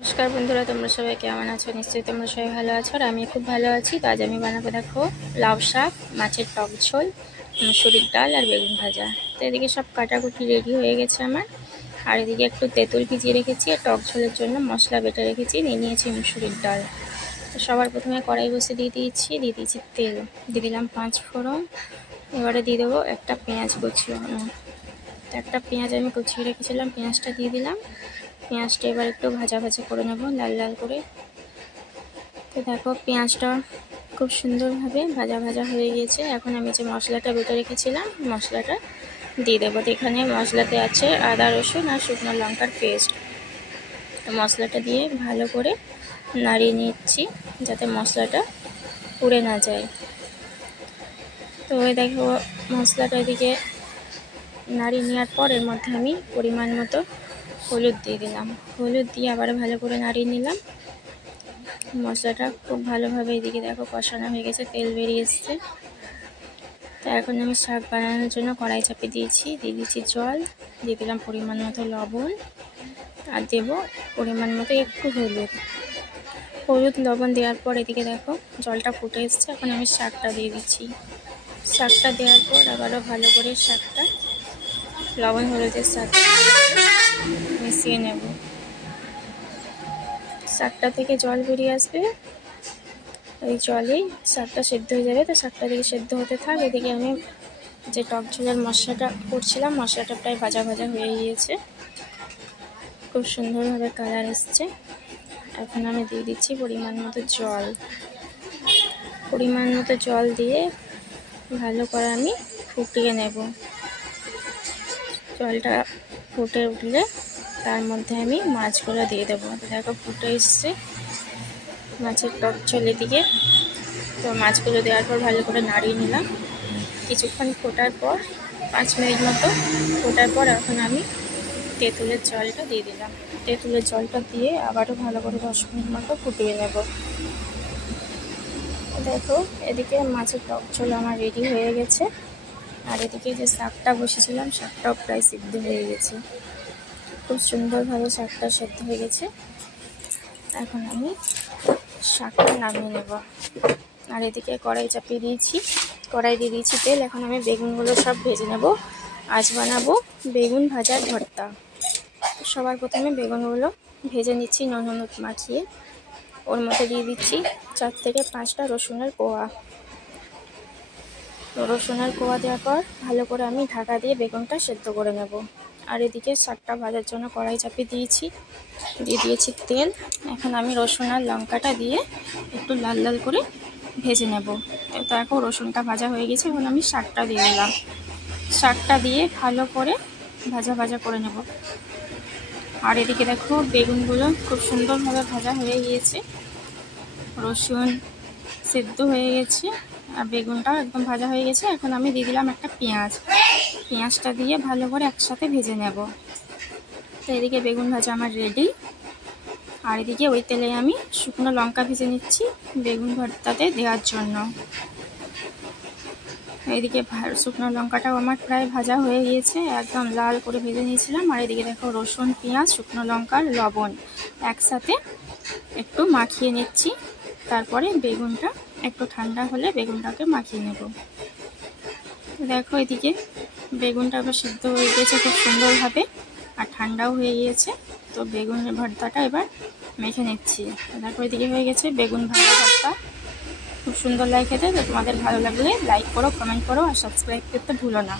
नमस्कार बंधुरा तुम्हारा सबाई केमन आछो निश्चयई तुम्हारा सबाई भालो आछो और आमी खूब भालो आछि। तो आज आमी बानाबो देखो लाउ शाक माछेर टक झोल मुसुरिर डाल और बेगुन भाजा। तो एदिके सब काटाकुटी रेडी हो गेछे आमार और एदिके एकटु तेतुल भिजिए रेखेछि और टक झोलेर जोन्नो मशला बेटे रेखेछि। निये नियेछि मुसुरिर डाल। तो सबार प्रथमे कड़ाई बसिए दिए दिएछि तेल दिए दिलाम 5 फोड़न। एबारे दिए देबो एकटा पेंयाज कुचिए। तो एकटा पेंयाज आमी कुचिए रेखेछिलाम पेंयाजटा दिए दिलाम। पेंयाजटा एबार एकटु भाजा भाजा करे नेब लाल लाल करे। तो देखो पेंयाजटा खूब सुंदर भावे भाजा भाजा हो गिয়েছে। এখন আমি যে মশলাটা বেটে রেখেছিলাম মশলাটা দিয়ে দেব। তো এখানে মশলাতে আছে আদা রসুন আর শুকনো লঙ্কার পেস্ট। তো মশলাটা দিয়ে ভালো করে নাড়িয়ে নিচ্ছি যাতে মশলাটা পুড়ে না যায়। তো এই দেখো মশলাটা এদিকে নাড়িয়ে নেওয়ার পর এর মধ্যে আমি পরিমাণ মতো হলুদ দিয়ে দিলাম। হলুদ দিয়ে আবার ভালো করে নাড়িয়ে নিলাম। মশলাটা খুব ভালোভাবে এদিকে দেখো কষানো হয়ে গেছে, তেল বেরিয়ে এসেছে। তো এখন আমি শাক বানানোর জন্য কড়াই চাপিয়ে দিয়ে দিচ্ছি জল, দিয়ে দিলাম পরিমাণ মতো লবণ আর দেবো পরিমাণ মতো একটু হলুদ লবণ দেওয়ার পর এদিকে দেখো জলটা ফুটে এসছে। এখন আমি শাকটা দিয়ে দিচ্ছি। শাকটা দেওয়ার পর আবারও ভালো করে শাকটা লবণ হলুদের সাথে মিশিয়ে নেব। শাকটা থেকে জল বেরিয়ে আসবে, ওই জলেই শাকটা সেদ্ধ হয়ে যাবে। তো শাকটা থেকে সেদ্ধ হতে থাক। এদিকে আমি যে টক ঝোলের মশলাটা করছিলাম মশলাটা প্রায় ভাজা ভাজা হয়ে গিয়েছে, খুব সুন্দরভাবে কালার এসছে। এখন আমি দিয়ে দিচ্ছি পরিমাণ মতো জল। পরিমাণ মতো জল দিয়ে ভালো করে আমি ফুটিয়ে নেব। জলটা ফুটে উঠলে তার মধ্যে আমি মাছগুলো দিয়ে দেবো। দেখো ফুটে এসছে মাছের টক ঝোলের দিকে। তো মাছগুলো দেওয়ার পর ভালো করে নাড়িয়ে নিলাম। কিছুক্ষণ ফোটার পর 5 মিনিট মতো ফোটার পর এখন আমি তেঁতুলের জলটা দিয়ে দিলাম। তেঁতুলের জলটা দিয়ে আবারও ভালো করে 10 মিনিট মতো ফুটিয়ে নেব। দেখো এদিকে মাছের টক ঝোল আমার রেডি হয়ে গেছে আর এদিকে যে শাকটা বসেছিলাম শাকটাও প্রায় সিদ্ধ হয়ে গেছে, খুব সুন্দরভাবে শাকটা সেদ্ধ হয়ে গেছে। এখন আমি শাকটা নামিয়ে নেব। আর এদিকে কড়াই চাপিয়ে দিয়েছি, কড়াই দিয়ে দিয়েছি তেল। এখন আমি বেগুনগুলো সব ভেজে নেব। আজ বানাবো বেগুন ভাজার ভর্তা। সবার প্রথমে বেগুনগুলো ভেজে নিচ্ছি নুন হলুদ মাখিয়ে। ওর মধ্যে দিয়ে দিচ্ছি 4 থেকে 5টা রসুনের কোয়া। তো রসুনের কোয়া দেওয়ার পর ভালো করে আমি ঢাকা দিয়ে বেগুনটা সেদ্ধ করে নেব। আর এদিকে শাকটা ভাজার জন্য কড়াই চাপিয়ে দিয়ে দিয়েছি তেল। এখন আমি রসুন আর লঙ্কাটা দিয়ে একটু লাল লাল করে ভেজে নেব। তো এখন রসুনটা ভাজা হয়ে গেছে, এখন আমি শাকটা দিয়ে দিলাম। শাকটা দিয়ে ভালো করে ভাজা ভাজা করে নেব। আর এদিকে দেখো বেগুনগুলো খুব সুন্দরভাবে ভাজা হয়ে গিয়েছে, রসুন সেদ্ধ হয়ে গেছে আর বেগুনটাও একদম ভাজা হয়ে গেছে। এখন আমি দিয়ে দিলাম একটা পেঁয়াজটা দিয়ে ভালো করে একসাথে ভেজে নেব। তো এদিকে বেগুন ভাজা আমার রেডি। আর এদিকে ওই তেলে আমি শুকনো লঙ্কা ভেজে নিচ্ছি বেগুন ভর্তাতে দেওয়ার জন্য। এদিকে শুকনো লঙ্কাটাও আমার প্রায় ভাজা হয়ে গিয়েছে, একদম লাল করে ভেজে নিয়েছিলাম। আর এদিকে দেখো রসুন পেঁয়াজ শুকনো লঙ্কার লবণ একসাথে একটু মাখিয়ে নিচ্ছি। তারপরে বেগুনটা একটু ঠান্ডা হলে বেগুনটাকে মাখিয়ে নেব। দেখো এদিকে বেগুনটা এবার সিদ্ধ হয়ে গিয়েছে খুব সুন্দরভাবে আর ঠান্ডাও হয়ে গিয়েছে। তো বেগুনের ভর্তাটা এবার মেখে নিচ্ছি। দেখো এদিকে হয়ে গেছে বেগুন ভাজা ভর্তা, খুব সুন্দর লাগে খেতে। তো তোমাদের ভালো লাগলে লাইক করো, কমেন্ট করো আর সাবস্ক্রাইব করতে ভুলো না।